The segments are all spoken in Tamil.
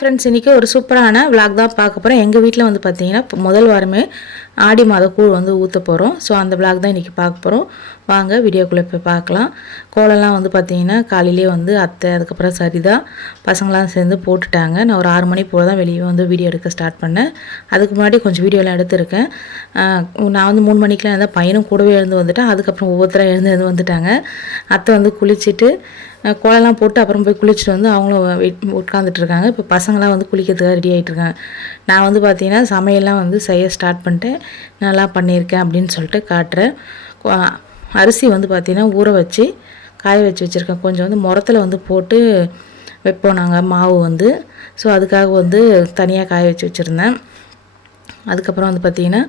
ஃப்ரெண்ட்ஸ் இன்றைக்கி ஒரு சூப்பரான விளாக் தான் பார்க்க போகிறோம் எங்கள் வீட்டில் வந்து பார்த்தீங்கன்னா இப்போ முதல் வாரமே ஆடி மாத கூழ் வந்து ஊற்ற போகிறோம் ஸோ அந்த விளாக் தான் இன்றைக்கி பார்க்க போகிறோம் வாங்க வீடியோக்குள்ளே போய் பார்க்கலாம். கோலம்லாம் வந்து பார்த்தீங்கன்னா காலையிலே வந்து அத்தை அதுக்கப்புறம் சரிதா பசங்களாம் சேர்ந்து போட்டுட்டாங்க. நான் ஒரு ஆறு மணி போல் தான் வெளியே வந்து வீடியோ எடுக்க ஸ்டார்ட் பண்ணேன். அதுக்கு முன்னாடி கொஞ்சம் வீடியோலாம் எடுத்திருக்கேன். நான் வந்து மூணு மணிக்கெலாம் இருந்தால் பையனும் கூடவே எழுந்து வந்துட்டேன். அதுக்கப்புறம் ஒவ்வொருத்தராக எழுந்து எழுந்து வந்துட்டாங்க. அத்தை வந்து குளிச்சுட்டு கோலம்லாம் போட்டு அப்புறம் போய் குளிச்சுட்டு வந்து அவங்களும் வெயிட் உட்காந்துட்டு இருக்காங்க. இப்போ பசங்களாம் வந்து குளிக்கிறதுக்காக ரெடி ஆகிட்டு இருக்காங்க. நான் வந்து பார்த்தீங்கன்னா சமையல்லாம் வந்து செய்ய ஸ்டார்ட் பண்ணிட்டு நல்லா பண்ணியிருக்கேன் அப்படின்னு சொல்லிட்டு காட்டுறேன். அரிசி வந்து பார்த்திங்கன்னா ஊற வச்சு காய வச்சு வச்சுருக்கேன். கொஞ்சம் வந்து முரத்தில் வந்து போட்டு வைப்போம் நாங்கள் மாவு வந்து. ஸோ அதுக்காக வந்து தனியாக காய வச்சு வச்சுருந்தேன். அதுக்கப்புறம் வந்து பார்த்திங்கன்னா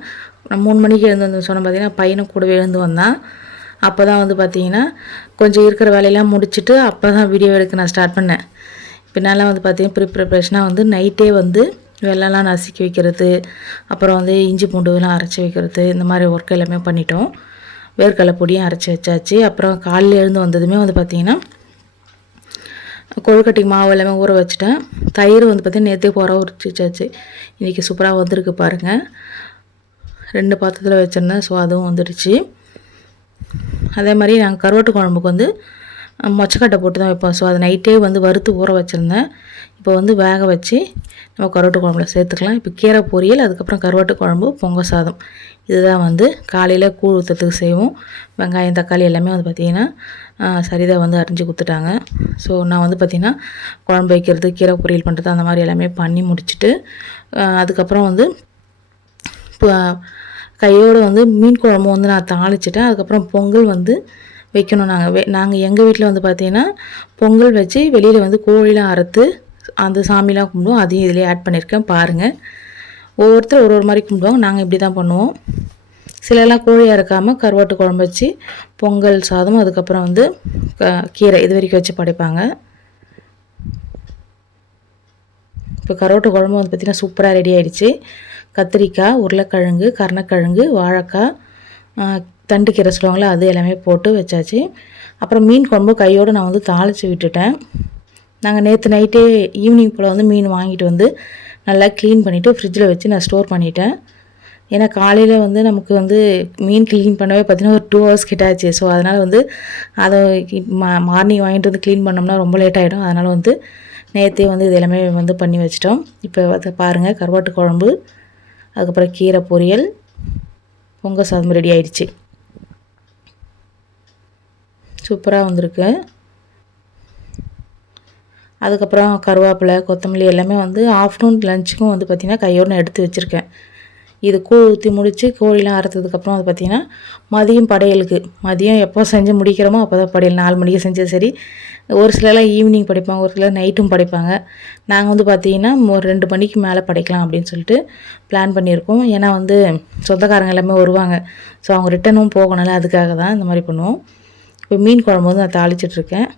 நான் மூணு மணிக்கு எழுந்து வந்து சொன்ன பார்த்திங்கன்னா பையனும் கூடவே எழுந்து வந்தான். அப்போ தான் வந்து பார்த்தீங்கன்னா கொஞ்சம் இருக்கிற வேலையெல்லாம் முடிச்சுட்டு அப்போ தான் வீடியோ எடுக்க நான் ஸ்டார்ட் பண்ணேன். பின்னால் வந்து பார்த்தீங்கன்னா ப்ரி ப்ரிப்ரேஷனாக வந்து நைட்டே வந்து வெள்ளம்லாம் நசுக்கி வைக்கிறது அப்புறம் வந்து இஞ்சி பூண்டுலாம் அரைச்சி வைக்கிறது இந்த மாதிரி ஒர்க் எல்லாமே பண்ணிட்டோம். வேர்க்கடலை பொடியும் அரைச்சி வச்சாச்சு. அப்புறம் காலையில் எழுந்து வந்ததுமே வந்து பார்த்தீங்கன்னா கொழுக்கட்டைக்கு மாவு எல்லாமே ஊற வச்சுட்டேன். தயிர் வந்து பார்த்தீங்கன்னா நேற்றே போகிற உரிச்சு வச்சாச்சு இன்றைக்கி சூப்பராக வந்திருக்கு பாருங்கள் ரெண்டு பாத்திரத்தில் வச்சுருந்தேன் ஸோ அதுவும் வந்துடுச்சு. அதே மாதிரி நாங்கள் கருவாட்டு குழம்புக்கு வந்து மொச்சக்கட்டை போட்டு தான் வைப்போம் ஸோ அதை நைட்டே வந்து வறுத்து ஊற வச்சுருந்தேன். இப்போ வந்து வேக வச்சு நம்ம கருவாட்டு குழம்புல சேர்த்துக்கலாம். இப்போ கீரை பொரியல் அதுக்கப்புறம் கருவாட்டு குழம்பு பொங்க சாதம். இதுதான் வந்து காலையில் கூழ் ஊற்றுறதுக்கு செய்வோம். வெங்காயம் தக்காளி எல்லாமே வந்து பார்த்திங்கன்னா சரிதாக வந்து அரிஞ்சு கொடுத்துட்டாங்க. ஸோ நான் வந்து பார்த்திங்கன்னா குழம்பு வைக்கிறது கீரை பொரியல் பண்ணுறது அந்த மாதிரி எல்லாமே பண்ணி முடிச்சுட்டு அதுக்கப்புறம் வந்து இப்போ கையோடு வந்து மீன் குழம்பு வந்து நான் தாளிச்சிட்டேன். அதுக்கப்புறம் பொங்கல் வந்து வைக்கணும் நாங்கள் வே நாங்கள் எங்கள் வீட்டில் வந்து பார்த்தீங்கன்னா பொங்கல் வச்சு வெளியில் வந்து கோழிலாம் அறுத்து அந்த சாமிலாம் கும்பிடுவோம். அதையும் இதிலே ஆட் பண்ணியிருக்கேன் பாருங்கள் ஒவ்வொருத்தர் ஒரு ஒரு மாதிரி கும்பிடுவாங்க. நாங்கள் இப்படி தான் பண்ணுவோம். சிலலாம் கோழி அறுக்காமல் கருவாட்டு குழம்பு வச்சு பொங்கல் சாதம் அதுக்கப்புறம் வந்து க- கீரை இது வரைக்கும் வச்சு படைப்பாங்க. இப்போ கருவாட்டு குழம்பு வந்து பார்த்திங்கன்னா சூப்பராக ரெடி ஆகிடுச்சு கத்திரிக்காய் உருளைக்கிழங்கு கருணக்கிழங்கு வாழைக்காய் தண்டு கீரை சொல்லுவாங்களே அது எல்லாமே போட்டு வச்சாச்சு. அப்புறம் மீன் குழம்பு கையோடு நான் வந்து தாளித்து விட்டுட்டேன். நாங்கள் நேற்று நைட்டே ஈவினிங் போல் வந்து மீன் வாங்கிட்டு வந்து நல்லா க்ளீன் பண்ணிவிட்டு ஃப்ரிட்ஜில் வச்சு நான் ஸ்டோர் பண்ணிட்டேன். ஏன்னா காலையில் வந்து நமக்கு வந்து மீன் க்ளீன் பண்ணவே பார்த்தீங்கன்னா ஒரு டூ ஹவர்ஸ் கிட்ட ஆச்சு. ஸோ அதனால் வந்து அதை மா மார்னிங் வாங்கிட்டு வந்து க்ளீன் பண்ணோம்னா ரொம்ப லேட் ஆகிடும் அதனால் வந்து நேற்றே வந்து இது எல்லாமே வந்து பண்ணி வச்சிட்டோம். இப்போ வந்து பாருங்கள் கருவாட்டு குழம்பு அதுக்கப்புறம் கீரை பொரியல் பொங்கல் சாதம் ரெடி ஆயிடுச்சு. சூப்பராக வந்திருக்கு. அதுக்கப்புறம் கருவேப்பிலை கொத்தமல்லி எல்லாமே வந்து ஆஃப்டர்நூன் லஞ்சுக்கும் வந்து பார்த்திங்கன்னா கையோடு நான் எடுத்து வச்சுருக்கேன். இது கூழ் ஊற்றி முடித்து கோழிலாம் அறுத்ததுக்கப்புறம் அது பார்த்திங்கன்னா மதியம் படையலுக்கு. மதியம் எப்போ செஞ்சு முடிக்கிறோமோ அப்போ தான் படையல். நாலு மணிக்கு செஞ்சது சரி. ஒரு சிலர்லாம் ஈவினிங் படைப்பாங்க ஒரு சிலர் நைட்டும் படைப்பாங்க. நாங்கள் வந்து பார்த்திங்கன்னா ஒரு ரெண்டு மணிக்கு மேலே படைக்கலாம் அப்படின்னு சொல்லிட்டு பிளான் பண்ணியிருக்கோம். ஏன்னா வந்து சொந்தக்காரங்க எல்லாமே வருவாங்க. ஸோ அவங்க ரிட்டனும் போகணும்ல அதுக்காக தான் இந்த மாதிரி பண்ணுவோம். இப்போ மீன் குழம்பு வந்து நான் தாளிச்சிட்ருக்கேன்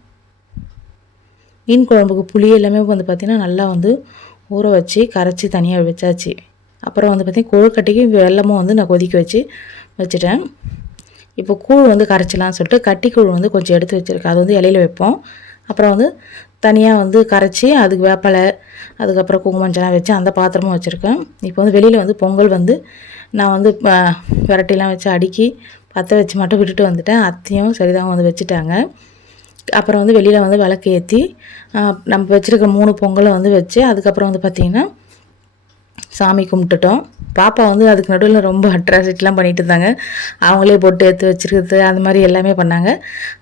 மீன் குழம்புக்கு புளி எல்லாமே வந்து பார்த்திங்கன்னா நல்லா வந்து ஊற வச்சு கரைச்சி தனியாக வச்சாச்சு. அப்புறம் வந்து பார்த்திங்கன்னா கொழுக்கட்டைக்கு வெல்லமும் வந்து நான் கொதிக்க வச்சு வச்சுட்டேன். இப்போ கூழ் வந்து கரைச்சிலாம்னு சொல்லிட்டு கட்டி கூழ் வந்து கொஞ்சம் எடுத்து வச்சுருக்கேன். அது வந்து இலையில வைப்போம். அப்புறம் வந்து தனியாக வந்து கரைச்சி அதுக்கு வேப்பலை அதுக்கப்புறம் குங்குமஞ்சலாம் வச்சு அந்த பாத்திரமும் வச்சுருக்கேன். இப்போ வந்து வெளியில் வந்து பொங்கல் வந்து நான் வந்து விரட்டிலாம் வச்சு அடுக்கி பற்ற வச்சு மட்டும் விட்டுட்டு வந்துட்டேன். அத்தையும் சரிதான் வந்து வச்சுட்டாங்க. அப்புறம் வந்து வெளியில் வந்து விளக்கு ஏற்றி நம்ம வச்சுருக்க மூணு பொங்கலை வந்து வச்சு அதுக்கப்புறம் வந்து பார்த்திங்கன்னா சாமி கும்பிட்டுட்டோம். பாப்பா வந்து அதுக்கு நடுவில் ரொம்ப அட்ராசிட்டிலாம் பண்ணிட்டு இருந்தாங்க. அவங்களே போட்டு எடுத்து வச்சிருக்கிறது அந்த மாதிரி எல்லாமே பண்ணாங்க.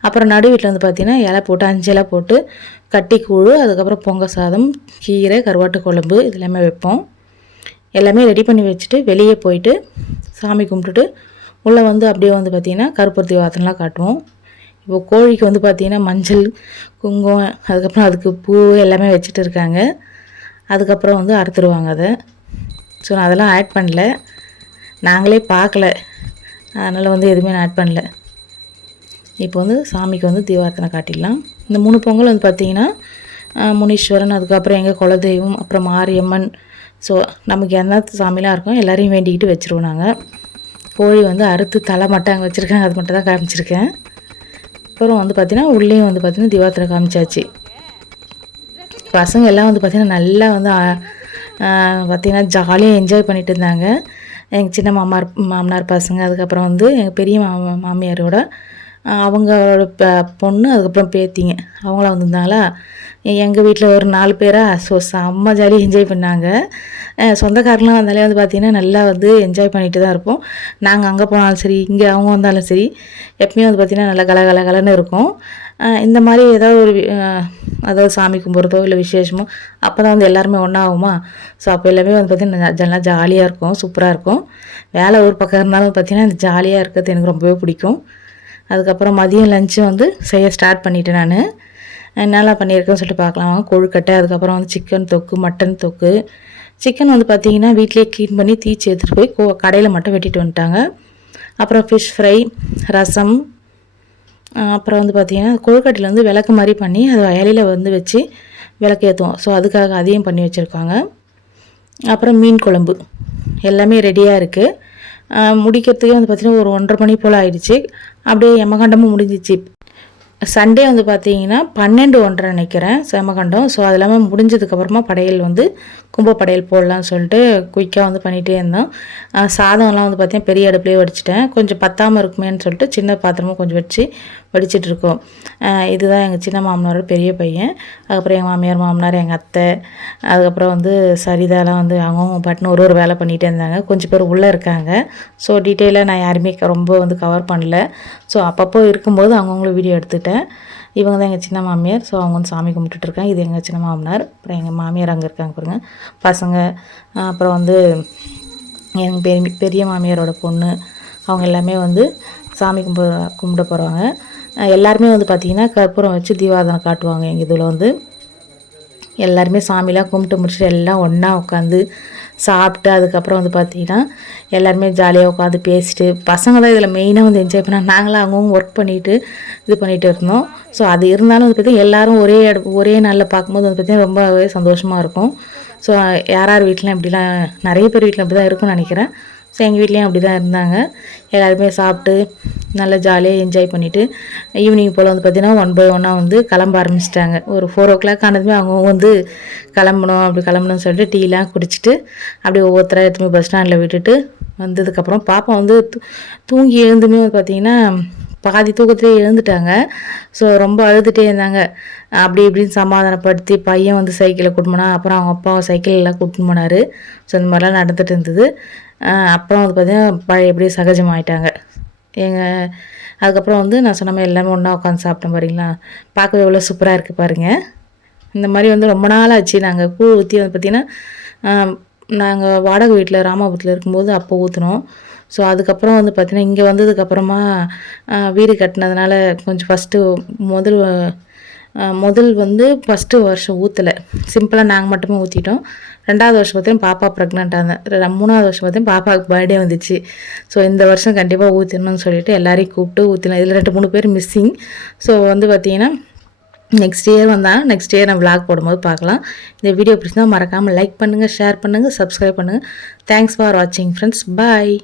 அப்புறம் நடு வீட்டில் வந்து பார்த்திங்கன்னா இலை போட்டு அஞ்சு இலை போட்டு கட்டி கூழு அதுக்கப்புறம் பொங்கல் சாதம் கீரை கருவாட்டு குழம்பு இது எல்லாமே வைப்போம். எல்லாமே ரெடி பண்ணி வச்சுட்டு வெளியே போயிட்டு சாமி கும்பிட்டுட்டு உள்ளே வந்து அப்படியே வந்து பார்த்திங்கன்னா கருப்பருத்தி வாசனெலாம் காட்டுவோம். இப்போ கோழிக்கு வந்து பார்த்திங்கன்னா மஞ்சள் குங்குமம் அதுக்கப்புறம் அதுக்கு பூ எல்லாமே வச்சுட்டு இருக்காங்க. அதுக்கப்புறம் வந்து அறுத்துருவாங்க அதை. ஸோ நான் அதெல்லாம் ஆட் பண்ணல. நாங்களே பார்க்கல. அதனால் வந்து எதுவுமே நான் ஆட் பண்ணல. இப்போ வந்து சாமிக்கு வந்து தீபார்த்தனை காட்டிடலாம். இந்த மூணு பொங்கல் வந்து பார்த்திங்கன்னா முனீஸ்வரன் அதுக்கப்புறம் எங்கள் குலதெய்வம் அப்புறம் மாரியம்மன். ஸோ நமக்கு என்ன சாமிலாம் இருக்கும் எல்லாரையும் வேண்டிக்கிட்டு வச்சுருவோம் நாங்கள் கோழி வந்து அறுத்து தலை மட்டும் அங்கே வச்சுருக்காங்க. அது மட்டும் தான் காமிச்சிருக்கேன். அப்புறம் வந்து பார்த்திங்கன்னா உள்ளேயும் வந்து பார்த்திங்கன்னா திவாத்திரை காமிச்சாச்சு. பசங்க எல்லாம் வந்து பார்த்திங்கன்னா நல்லா வந்து பார்த்திங்கன்னா ஜாலியாக என்ஜாய் பண்ணிட்டு இருந்தாங்க. எங்கள் சின்ன மாமார் மாமனார் பசங்க அதுக்கப்புறம் வந்து எங்கள் பெரிய மாமியாரோட அவங்களோட ப பொண்ணு அதுக்கப்புறம் பேத்திங்க. அவங்களாம் வந்திருந்தாங்களா? எங்கள் வீட்டில் ஒரு நாலு பேராக ஸோ செம்ம ஜாலியாக என்ஜாய் பண்ணாங்க. சொந்தக்காரெலாம் வந்தாலே வந்து பார்த்திங்கன்னா நல்லா வந்து என்ஜாய் பண்ணிட்டு தான் இருப்போம். நாங்கள் அங்கே போனாலும் சரி இங்கே அவங்க வந்தாலும் சரி எப்பயுமே வந்து பார்த்திங்கன்னா நல்லா கல கல கலன்னு இருக்கும். இந்த மாதிரி ஏதாவது ஒரு அதாவது சாமி கும்பிட்றதோ இல்லை விசேஷமோ அப்போ தான் வந்து எல்லாருமே ஒன்றாகுமா ஸோ அப்போ எல்லாமே வந்து பார்த்திங்கன்னா நல்லா ஜாலியாக இருக்கும் சூப்பராக இருக்கும். வேலை ஒரு பக்கம் இருந்தாலும் பார்த்திங்கன்னா இந்த ஜாலியாக இருக்கிறது எனக்கு ரொம்பவே பிடிக்கும். அதுக்கப்புறம் மதியம் லஞ்சு வந்து செய்ய ஸ்டார்ட் பண்ணிவிட்டேன் நான். என்னெல்லாம் பண்ணியிருக்கேன்னு சொல்லிட்டு பார்க்கலாம்? கொழுக்கட்டை அதுக்கப்புறம் வந்து சிக்கன் தொக்கு மட்டன் தொக்கு. சிக்கன் வந்து பார்த்திங்கன்னா வீட்டிலே க்ளீன் பண்ணி தீச்சி எடுத்துகிட்டு போய் கோ கடையில் மட்டும் வெட்டிட்டு வந்துட்டாங்க. அப்புறம் ஃபிஷ் ஃப்ரை ரசம் அப்புறம் வந்து பார்த்திங்கன்னா கொழுக்கட்டையில் வந்து விளக்கு மாதிரி பண்ணி அது இலையில் வந்து வச்சு விளக்கு ஏற்றுவோம் ஸோ அதுக்காக அதையும் பண்ணி வச்சுருக்காங்க. அப்புறம் மீன் குழம்பு. எல்லாமே ரெடியாக இருக்குது முடிக்கிறதுக்கே வந்து பார்த்திங்கன்னா ஒரு ஒன்றரை மணி போல் ஆயிடுச்சு. அப்படியே எமகண்டமும் முடிஞ்சிச்சு. சண்டே வந்து பார்த்தீங்கன்னா பன்னெண்டு ஒன்றரை நினைக்கிறேன் செமகண்டம். ஸோ அது இல்லாமல் முடிஞ்சதுக்கப்புறமா படையல் வந்து கும்ப படையல் போடலாம்னு சொல்லிட்டு குயிக்காக வந்து பண்ணிகிட்டே இருந்தோம். சாதம்லாம் வந்து பார்த்தீங்கன்னா பெரிய அடுப்புலேயே வடிச்சிட்டேன். கொஞ்சம் பத்தாமல் இருக்குமேன்னு சொல்லிட்டு சின்ன பாத்திரமும் கொஞ்சம் வச்சு வடிச்சிட்ருக்கோம் இதுதான் எங்கள் சின்ன மாமனாரோட பெரிய பையன். அதுக்கப்புறம் எங்கள் மாமியார் மாமனார் எங்கள் அத்தை. அதுக்கப்புறம் வந்து சரிதாலாம் வந்து அவங்கவுங்க பட்டினு ஒரு ஒரு வேலை பண்ணிகிட்டே இருந்தாங்க. கொஞ்சம் பேர் உள்ளே இருக்காங்க. ஸோ டீட்டெயிலாக நான் யாருமே ரொம்ப வந்து கவர் பண்ணல. ஸோ அப்பப்போ இருக்கும்போது அவங்கவுங்களும் வீடியோ எடுத்துட்டேன். இவங்க தான் எங்கள் சின்ன மாமியார். ஸோ அவங்க வந்து சாமி கும்பிட்டுட்ருக்காங்க இது எங்கள் சின்ன மாமனார். அப்புறம் எங்கள் மாமியார் அங்கே இருக்காங்க பாருங்க. பசங்க அப்புறம் வந்து எங்கள் பெரிய பெரிய மாமியாரோட பொண்ணு அவங்க எல்லாமே வந்து சாமி கும்பிட கும்பிட போகிறாங்க எல்லாருமே வந்து பார்த்திங்கன்னா கற்பூரம் வச்சு தீபாவதனை காட்டுவாங்க எங்கள் இதில் வந்து. எல்லாருமே சாமிலாம் கும்பிட்டு முடிச்சுட்டு எல்லாம் ஒன்றா உட்காந்து சாப்பிட்டு அதுக்கப்புறம் வந்து பார்த்திங்கன்னா எல்லாருமே ஜாலியாக உட்காந்து பேசிட்டு பசங்க தான் இதில் மெயினாக வந்து என்ஜாய் பண்ணால் நாங்களாம் அவங்கவுங்க ஒர்க் பண்ணிவிட்டு இது பண்ணிகிட்டு இருந்தோம். ஸோ அது இருந்தாலும் வந்து பார்த்திங்கன்னா எல்லோரும் ஒரே இடம் ஒரே நாளில் பார்க்கும்போது வந்து பார்த்திங்கன்னா ரொம்பவே சந்தோஷமாக இருக்கும். ஸோ யார் யார் வீட்டிலாம் இப்படிலாம் நிறைய பேர் வீட்டில் அப்படி தான் இருக்கும்னு நினைக்கிறேன். ஸோ எங்கள் வீட்லேயும் அப்படி தான் இருந்தாங்க. எல்லாருமே சாப்பிட்டு நல்லா ஜாலியாக என்ஜாய் பண்ணிவிட்டு ஈவினிங் போல் வந்து பார்த்திங்கன்னா ஒன் பை ஒன்னாக வந்து கிளம்ப ஆரம்பிச்சிட்டாங்க. ஒரு ஃபோர் ஓ கிளாக் ஆனதுமே அவங்க வந்து கிளம்பணும் அப்படி கிளம்பணும்னு சொல்லிட்டு டீலாம் குடிச்சிட்டு அப்படியே ஒவ்வொருத்தராக எடுத்துமே பஸ் ஸ்டாண்டில் விட்டுட்டு வந்ததுக்கப்புறம் பாப்பா வந்து தூங்கி எழுந்துமே வந்து பார்த்திங்கன்னா பாதி தூக்கத்திலே எழுந்துட்டாங்க. ஸோ ரொம்ப அழுதுகிட்டே இருந்தாங்க. அப்படி இப்படின்னு சமாதானப்படுத்தி பையன் வந்து சைக்கிளில் கூட்டு போனா அப்புறம் அவங்க அப்பா சைக்கிளெல்லாம் கூட்டின்னு போனார். ஸோ இந்த மாதிரிலாம் நடந்துகிட்டு இருந்தது. அப்புறம் வந்து பார்த்திங்கன்னா பழைய எப்படியே சகஜமாயிட்டாங்க. எங்கள் அதுக்கப்புறம் வந்து நான் சொன்ன மாதிரி எல்லாமே ஒன்றா உட்காந்து சாப்பிட்டேன் பாருங்களா. பார்க்கவே எவ்வளோ சூப்பராக இருக்குது பாருங்கள் இந்த மாதிரி வந்து ரொம்ப நாள் ஆச்சு நாங்கள் கூழ் ஊற்றி வந்து பார்த்திங்கன்னா நாங்கள் வாடகை வீட்டில் ராமாபுரத்தில் இருக்கும்போது அப்போ ஊற்றினோம் ஸோ அதுக்கப்புறம் வந்து பார்த்திங்கன்னா இங்கே வந்ததுக்கப்புறமா வீடு கட்டினதுனால கொஞ்சம் ஃபஸ்ட்டு முதல் முதல் வந்து ஃபஸ்ட்டு வருஷம் ஊற்றலை சிம்பிளாக நாங்கள் மட்டுமே ஊற்றிட்டோம் ரெண்டாவது வருஷம் பார்த்தீங்கன்னா பாப்பா ப்ரெக்னெண்ட் ஆனேன் மூணாவது வருஷம் பார்த்தீங்கன்னா பாப்பாவுக்கு பர்த்டே வந்துச்சு. ஸோ இந்த வருஷம் கண்டிப்பாக ஊற்றணும்னு சொல்லிட்டு எல்லாரையும் கூப்பிட்டு ஊற்றினோம் இதில் ரெண்டு மூணு பேர் மிஸ்ஸிங் ஸோ வந்து பார்த்திங்கன்னா நெக்ஸ்ட் இயர் வந்தால் நெக்ஸ்ட் இயர் நான் விளாக் போடும்போது பார்க்கலாம் இந்த வீடியோ பிடிச்சிருந்தால் மறக்காமல் லைக் பண்ணுங்கள் ஷேர் பண்ணுங்கள் சப்ஸ்கிரைப் பண்ணுங்கள் தேங்க்ஸ் ஃபார் வாட்சிங் ஃப்ரெண்ட்ஸ் பாய்